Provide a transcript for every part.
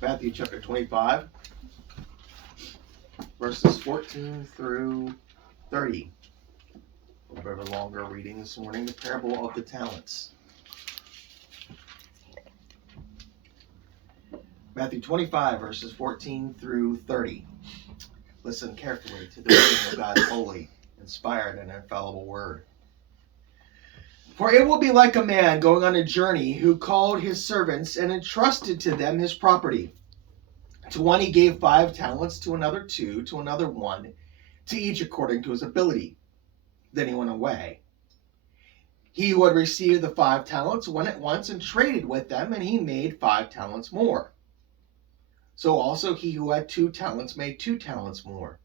Matthew chapter 25, verses 14 through 30. A little bit of a longer reading this morning, the parable of the talents. Matthew 25, verses 14 through 30. Listen carefully to the reading of God's holy, inspired, and infallible word. For it will be like a man going on a journey who called his servants and entrusted to them his property. To one he gave 5 talents, to another 2, to another 1, to each according to his ability. Then he went away. He who had received the 5 talents went at once and traded with them, and he made 5 talents more. So also he who had 2 talents made 2 talents more.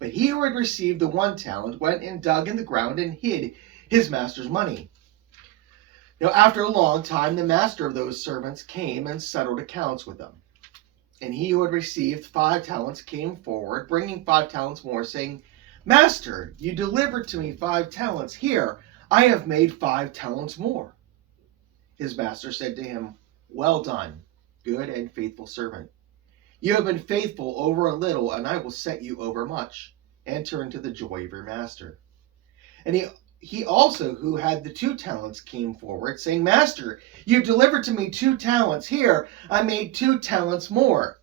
But he who had received the 1 talent went and dug in the ground and hid his master's money. Now after a long time the master of those servants came and settled accounts with them. And he who had received 5 talents came forward, bringing 5 talents more, saying, Master, you delivered to me 5 talents. Here, I have made 5 talents more. His master said to him, Well done, good and faithful servant. You have been faithful over a little, and I will set you over much. Enter into the joy of your master. And he also, who had the 2 talents, came forward, saying, Master, you delivered to me 2 talents. Here, I made 2 talents more.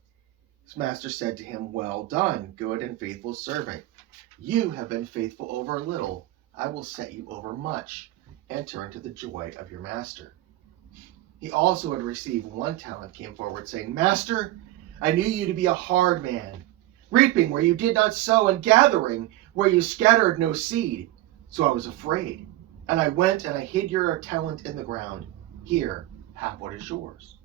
His master said to him, Well done, good and faithful servant. You have been faithful over a little. I will set you over much. Enter into the joy of your master. He also had received 1 talent, came forward, saying, Master, I knew you to be a hard man, reaping where you did not sow and gathering where you scattered no seed. So I was afraid, and I went and I hid your talent in the ground. Here, have what is yours.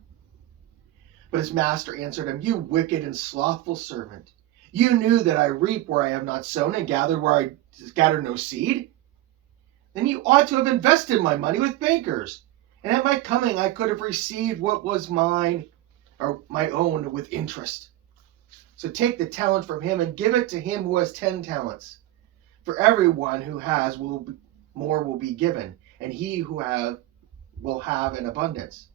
But his master answered him, You wicked and slothful servant. You knew that I reap where I have not sown and gathered where I scattered no seed. Then you ought to have invested my money with bankers, and at my coming I could have received what was mine, or my own, with interest. So take the talent from him and give it to him who has 10 talents. For everyone who has more will be given, and he who will have an abundance.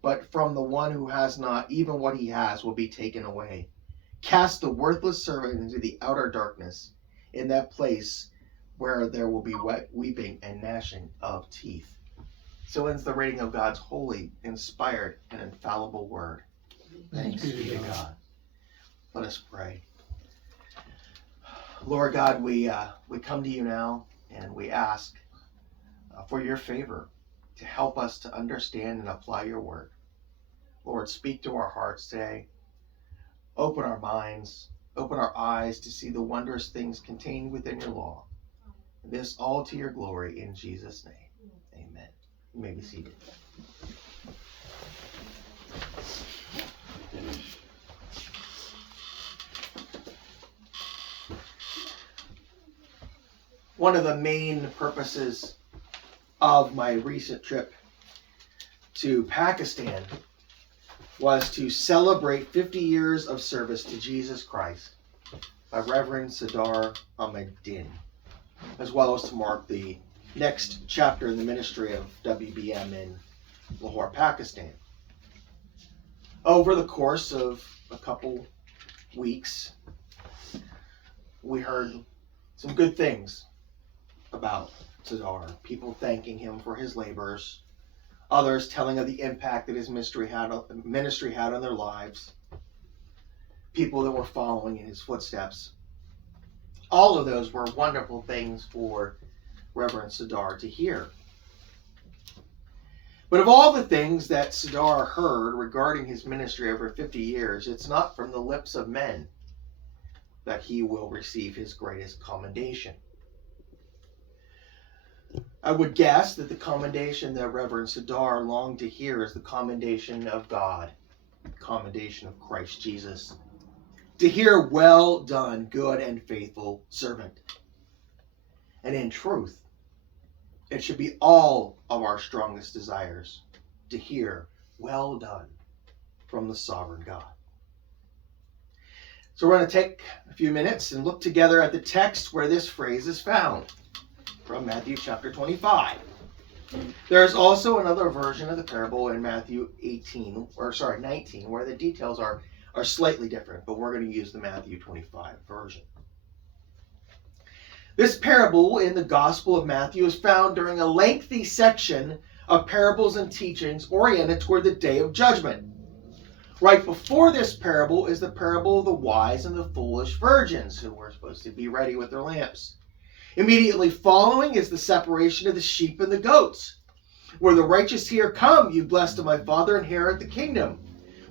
But from the one who has not, even what he has will be taken away. Cast the worthless servant into the outer darkness, in that place where there will be weeping and gnashing of teeth. So ends the reading of God's holy, inspired, and infallible word. Thanks be to God. Let us pray. Lord God, we come to you now and we ask for your favor to help us to understand and apply your word. Lord, speak to our hearts today. Open our minds, open our eyes to see the wondrous things contained within your law. This all to your glory in Jesus' name. Amen. You may be seated. One of the main purposes of my recent trip to Pakistan was to celebrate 50 years of service to Jesus Christ by Reverend Sardar Ahmad-Din, as well as to mark the next chapter in the ministry of WBM in Lahore, Pakistan. Over the course of a couple weeks, we heard some good things about Sardar. People thanking him for his labors, others telling of the impact that his ministry had on their lives, people that were following in his footsteps. All of those were wonderful things for Reverend Sardar to hear. But of all the things that Sardar heard regarding his ministry over 50 years, it's not from the lips of men that he will receive his greatest commendation. I would guess that the commendation that Reverend Sardar longed to hear is the commendation of God, the commendation of Christ Jesus. To hear, well done, good and faithful servant. And in truth, it should be all of our strongest desires to hear, well done, from the sovereign God. So we're going to take a few minutes and look together at the text where this phrase is found, from Matthew chapter 25. There is also another version of the parable in Matthew 19, where the details are slightly different, but we're going to use the Matthew 25 version. This parable in the Gospel of Matthew is found during a lengthy section of parables and teachings oriented toward the day of judgment. Right before this parable is the parable of the wise and the foolish virgins who were supposed to be ready with their lamps. Immediately following is the separation of the sheep and the goats, where the righteous hear, "Come, you blessed of my Father, inherit the kingdom,"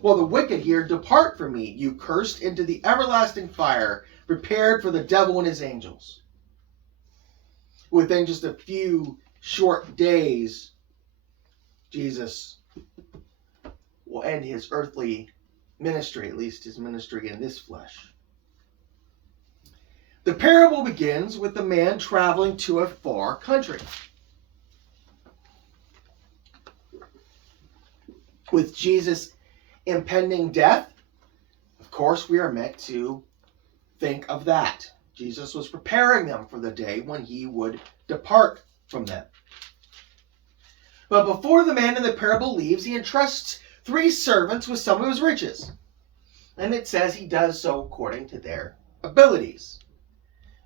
while the wicked hear, "Depart from me, you cursed, into the everlasting fire, prepared for the devil and his angels." Within just a few short days, Jesus will end his earthly ministry, at least his ministry in this flesh. The parable begins with the man traveling to a far country. With Jesus' impending death, of course, we are meant to think of that. Jesus was preparing them for the day when he would depart from them. But before the man in the parable leaves, he entrusts 3 servants with some of his riches. And it says he does so according to their abilities.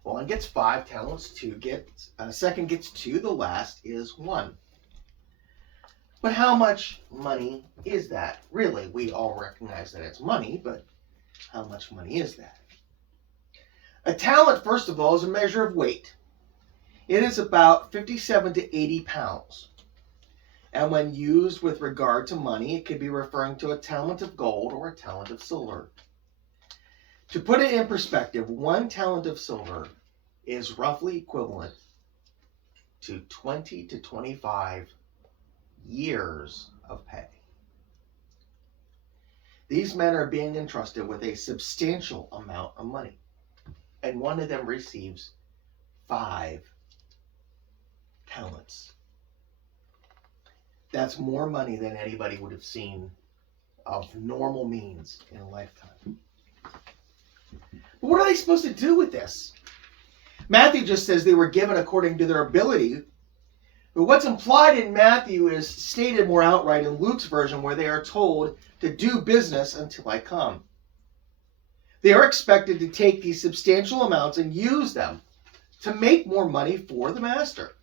One gets 5 talents, second gets 2, the last is 1. But how much money is that? Really, we all recognize that it's money, but how much money is that? A talent, first of all, is a measure of weight. It is about 57 to 80 pounds. And when used with regard to money, it could be referring to a talent of gold or a talent of silver. To put it in perspective, 1 talent of silver is roughly equivalent to 20 to 25 years of pay. These men are being entrusted with a substantial amount of money, and one of them receives 5 talents. That's more money than anybody would have seen of normal means in a lifetime. But what are they supposed to do with this? Matthew just says they were given according to their ability. But what's implied in Matthew is stated more outright in Luke's version, where they are told to do business until I come. They are expected to take these substantial amounts and use them to make more money for the master.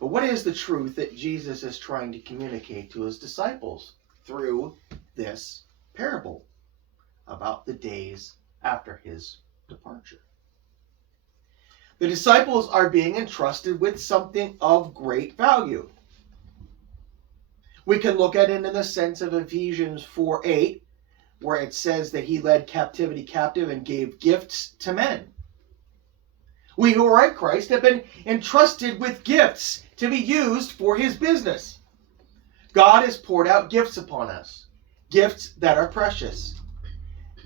But what is the truth that Jesus is trying to communicate to his disciples through this parable about the days after his departure? The disciples are being entrusted with something of great value. We can look at it in the sense of Ephesians 4:8, where it says that he led captivity captive and gave gifts to men. We who are in Christ have been entrusted with gifts to be used for his business. God has poured out gifts upon us, gifts that are precious,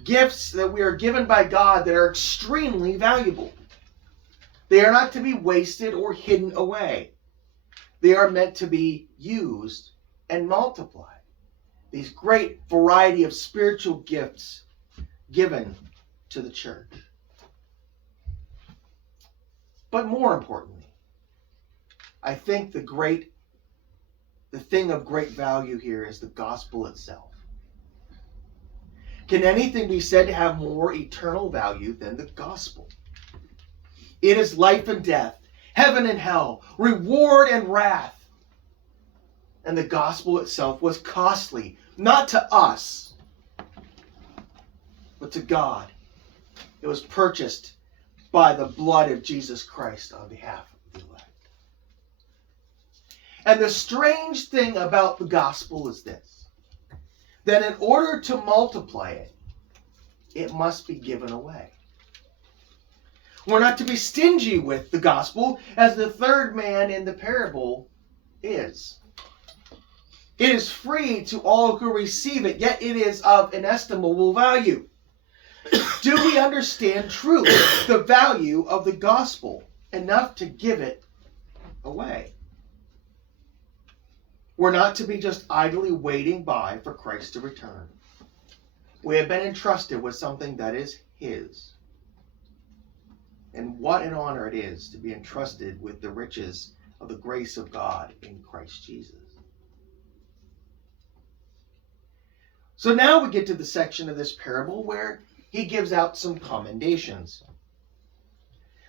gifts that we are given by God that are extremely valuable. They are not to be wasted or hidden away. They are meant to be used and multiplied. These great variety of spiritual gifts given to the church. But more importantly, I think the thing of great value here is the gospel itself. Can anything be said to have more eternal value than the gospel? It is life and death, heaven and hell, reward and wrath. And the gospel itself was costly, not to us, but to God. It was purchased by the blood of Jesus Christ on behalf of the elect. And the strange thing about the gospel is this, that in order to multiply it, it must be given away. We're not to be stingy with the gospel, as the third man in the parable is. It is free to all who receive it, yet it is of inestimable value. Do we understand truly the value of the gospel enough to give it away? We're not to be just idly waiting by for Christ to return. We have been entrusted with something that is his. And what an honor it is to be entrusted with the riches of the grace of God in Christ Jesus. So now we get to the section of this parable where he gives out some commendations.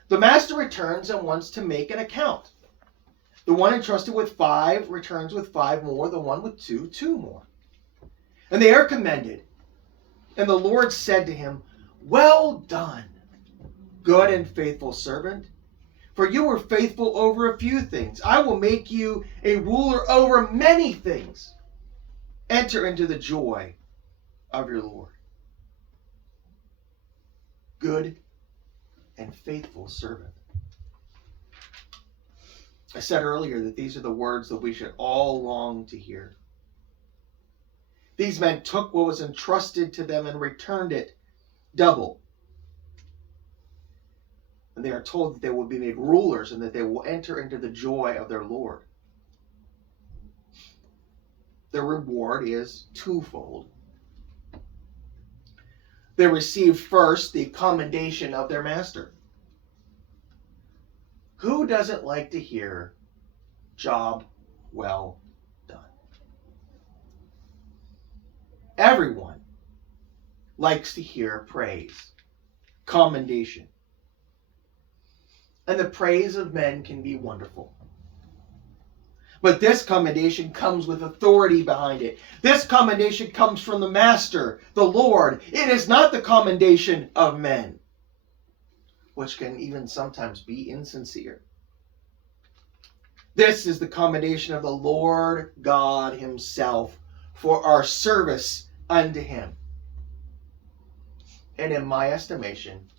The master returns and wants to make an account. The one entrusted with 5 returns with 5 more. The one with 2, 2 more. And they are commended. And the Lord said to him, "Well done, good and faithful servant. For you were faithful over a few things. I will make you a ruler over many things. Enter into the joy of your Lord." Good and faithful servant. I said earlier that these are the words that we should all long to hear. These men took what was entrusted to them and returned it double. And they are told that they will be made rulers and that they will enter into the joy of their Lord. Their reward is twofold. They receive first the commendation of their master. Who doesn't like to hear "job well done"? Everyone likes to hear praise, commendation. And the praise of men can be wonderful. But this commendation comes with authority behind it. This commendation comes from the Master, the Lord. It is not the commendation of men, which can even sometimes be insincere. This is the commendation of the Lord God himself for our service unto him. And in my estimation,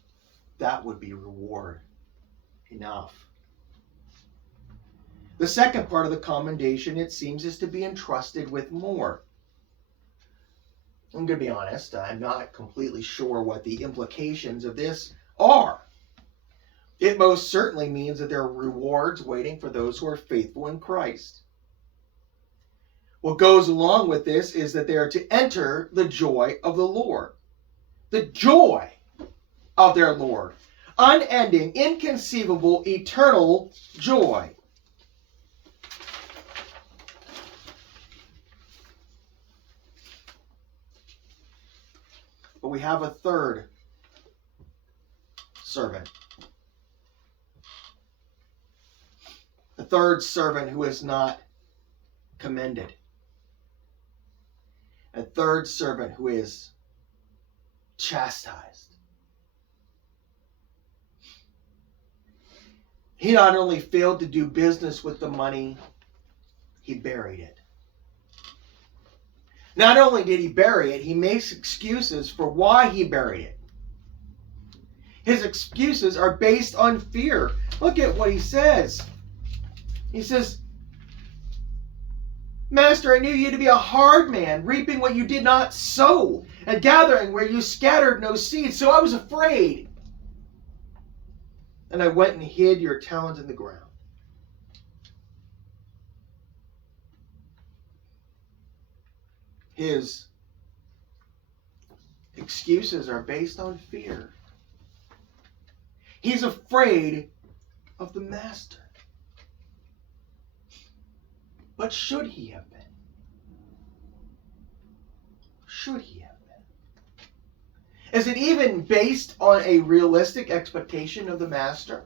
that would be reward enough. The second part of the commendation, it seems, is to be entrusted with more. I'm going to be honest, I'm not completely sure what the implications of this are. It most certainly means that there are rewards waiting for those who are faithful in Christ. What goes along with this is that they are to enter the joy of the Lord. The joy of their Lord. Unending, inconceivable, eternal joy. But we have a third servant. The third servant who is not commended. A third servant who is chastised. He not only failed to do business with the money, he buried it. Not only did he bury it, he makes excuses for why he buried it. His excuses are based on fear. Look at what he says. He says, "Master, I knew you to be a hard man, reaping what you did not sow, and gathering where you scattered no seed. So I was afraid, and I went and hid your talent in the ground." His excuses are based on fear. He's afraid of the master. But should he have been? Should he have been? Is it even based on a realistic expectation of the master?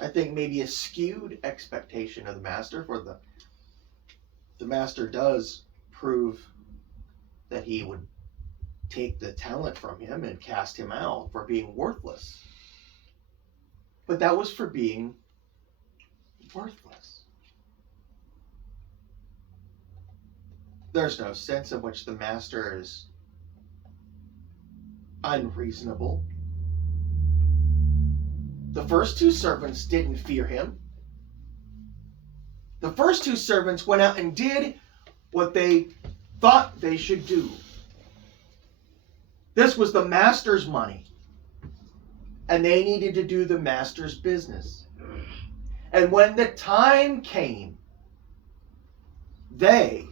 I think maybe a skewed expectation of the master, for the master does prove that he would take the talent from him and cast him out for being worthless. But that was for being worthless. There's no sense in which the master is unreasonable. The first 2 servants didn't fear him. The first 2 servants went out and did what they thought they should do. This was the master's money, and they needed to do the master's business. And when the time came, they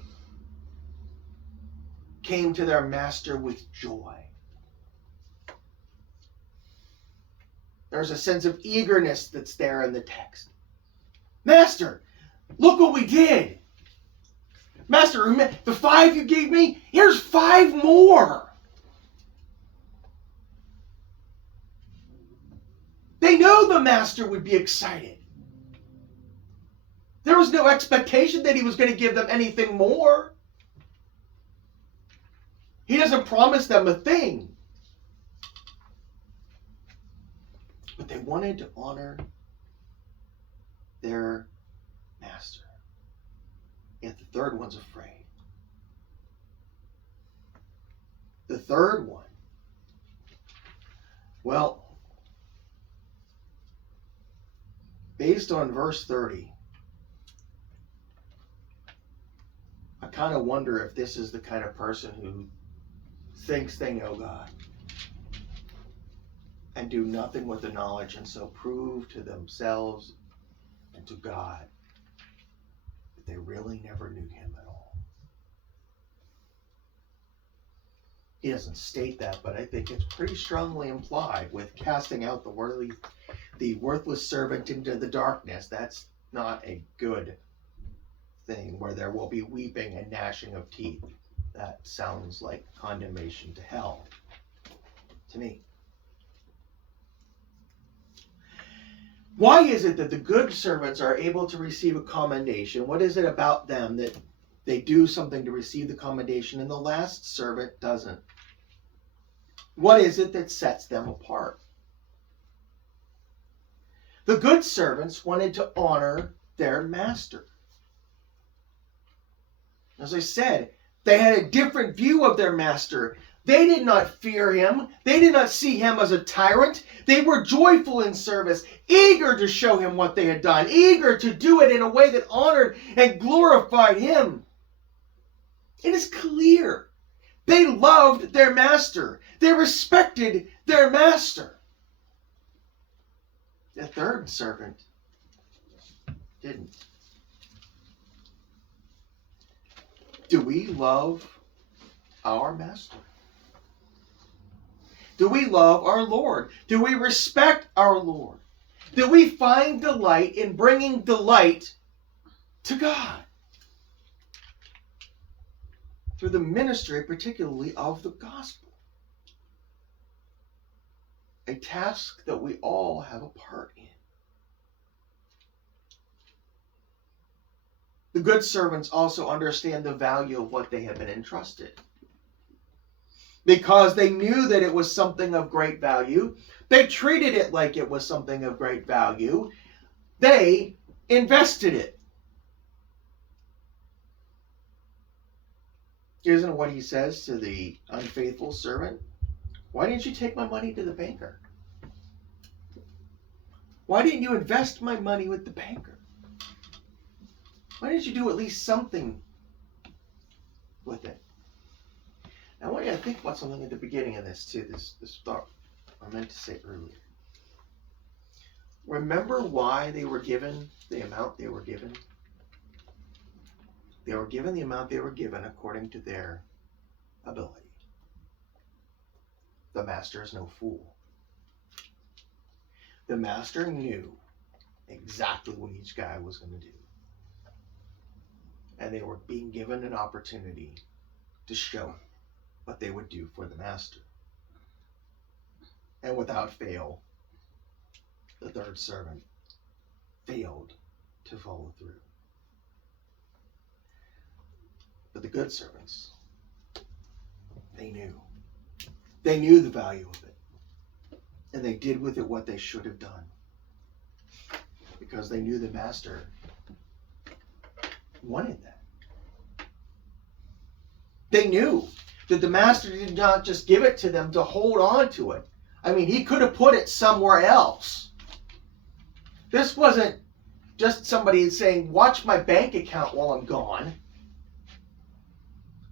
came to their master with joy. There's a sense of eagerness that's there in the text. Master, look what we did. Master, the 5 you gave me, here's 5 more. They know the master would be excited. There was no expectation that he was going to give them anything more. He doesn't promise them a thing. But they wanted to honor their master. Yet the third one's afraid. The third one, well, based on verse 30, I kind of wonder if this is the kind of person who thinks they know God and do nothing with the knowledge, and so prove to themselves and to God that they really never knew him at all. He doesn't state that, but I think it's pretty strongly implied with casting out the worthless servant into the darkness. That's not a good thing, where there will be weeping and gnashing of teeth. That sounds like condemnation to hell to me. Why is it that the good servants are able to receive a commendation? What is it about them that they do something to receive the commendation and the last servant doesn't? What is it that sets them apart? The good servants wanted to honor their master. As I said, they had a different view of their master. They did not fear him. They did not see him as a tyrant. They were joyful in service, eager to show him what they had done, eager to do it in a way that honored and glorified him. It is clear. They loved their master. They respected their master. The third servant didn't. Do we love our master? Do we love our Lord? Do we respect our Lord? Do we find delight in bringing delight to God? Through the ministry, particularly of the gospel. A task that we all have a part in. The good servants also understand the value of what they have been entrusted. Because they knew that it was something of great value, they treated it like it was something of great value. They invested it. Isn't what he says to the unfaithful servant? Why didn't you take my money to the banker? Why didn't you invest my money with the banker? Why didn't you do at least something with it? I want you to think about something at the beginning of this too, this thought I meant to say earlier. Remember why they were given the amount they were given? They were given the amount they were given according to their ability. The master is no fool. The master knew exactly what each guy was going to do. And they were being given an opportunity to show what they would do for the master. And without fail, the third servant failed to follow through. But the good servants, they knew. They knew the value of it. And they did with it what they should have done. Because they knew the master wanted that. They knew that the master did not just give it to them to hold on to it. I mean, he could have put it somewhere else. This wasn't just somebody saying, watch my bank account while I'm gone.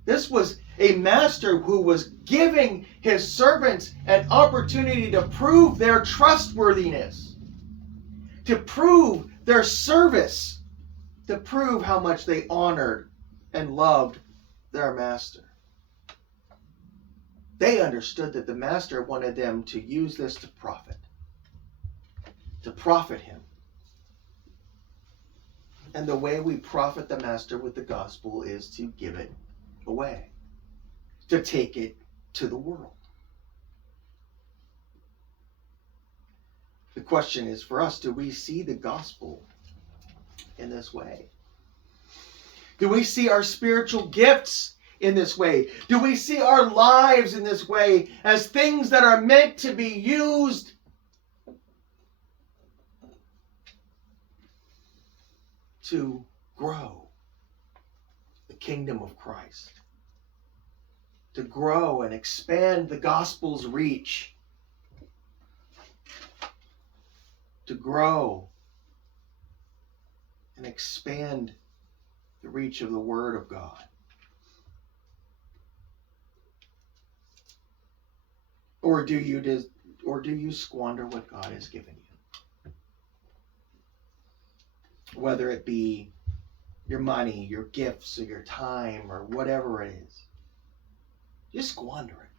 This was a master who was giving his servants an opportunity to prove their trustworthiness, to prove their service, to prove how much they honored and loved their master. They understood that the master wanted them to use this to profit. to profit him. And the way we profit the master with the gospel is to give it away, to take it to the world. The question is for us, do we see the gospel in this way? Do we see our spiritual gifts in this way? Do we see our lives in this way as things that are meant to be used to grow the kingdom of Christ, to grow and expand the gospel's reach, to grow and expand the reach of the Word of God? Or do you squander what God has given you? Whether it be your money, your gifts, or your time, or whatever it is. You squander it.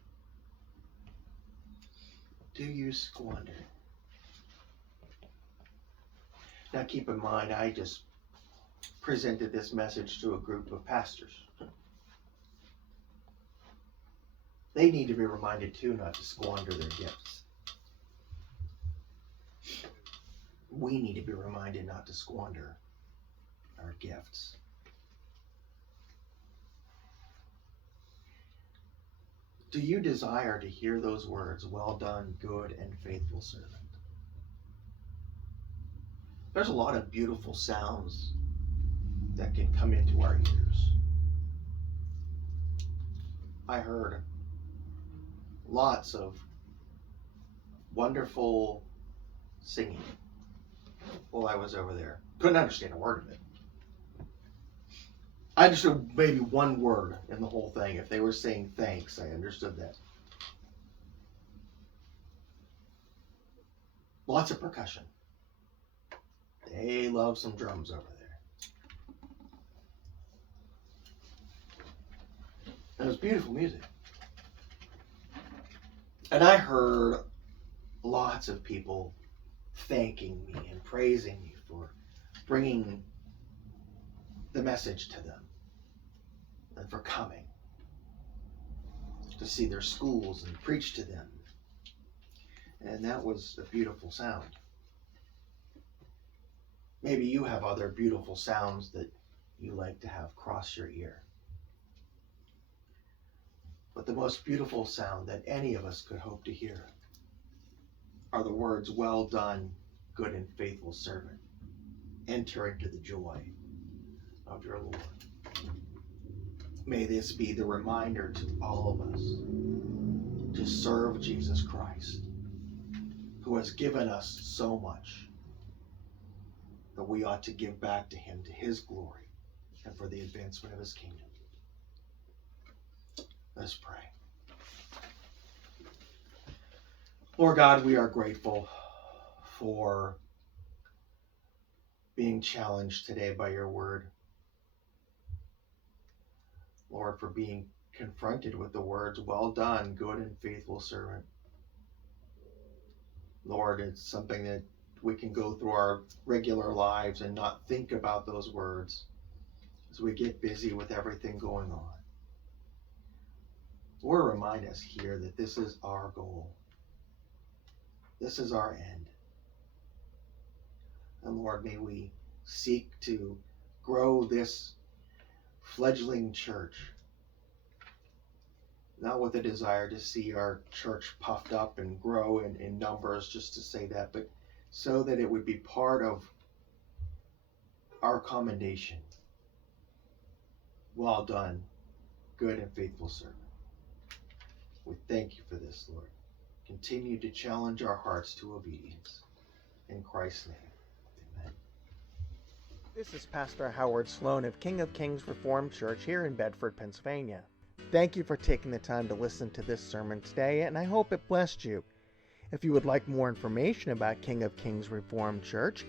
Do you squander it? Now keep in mind, I just presented this message to a group of pastors. They need to be reminded too not to squander their gifts. We need to be reminded not to squander our gifts. Do you desire to hear those words, "Well done, good and faithful servant"? There's a lot of beautiful sounds that can come into our ears. I heard lots of wonderful singing while I was over there. Couldn't understand a word of it. I understood maybe one word in the whole thing. If they were saying thanks, I understood that. Lots of percussion. They love some drums over there. It was beautiful music. And I heard lots of people thanking me and praising me for bringing the message to them and for coming to see their schools and preach to them. And that was a beautiful sound. Maybe you have other beautiful sounds that you like to have cross your ear. But the most beautiful sound that any of us could hope to hear are the words, "Well done, good and faithful servant. Enter into the joy of your Lord." May this be the reminder to all of us to serve Jesus Christ, who has given us so much that we ought to give back to him, to his glory, and for the advancement of his kingdom. Let's pray. Lord God, we are grateful for being challenged today by your word. Lord, for being confronted with the words, "Well done, good and faithful servant." Lord, it's something that we can go through our regular lives and not think about those words as we get busy with everything going on. Lord, remind us here that this is our goal. This is our end. And Lord, may we seek to grow this fledgling church, not with a desire to see our church puffed up and grow in numbers just to say that, but so that it would be part of our commendation. Well done, good and faithful servant. We thank you for this, Lord. Continue to challenge our hearts to obedience. In Christ's name, amen. This is Pastor Howard Sloan of King of Kings Reformed Church here in Bedford, Pennsylvania. Thank you for taking the time to listen to this sermon today, and I hope it blessed you. If you would like more information about King of Kings Reformed Church,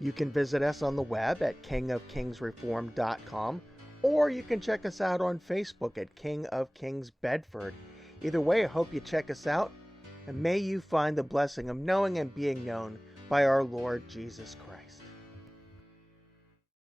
you can visit us on the web at kingofkingsreformed.com, or you can check us out on Facebook at King of Kings Bedford. Either way, I hope you check us out, and may you find the blessing of knowing and being known by our Lord Jesus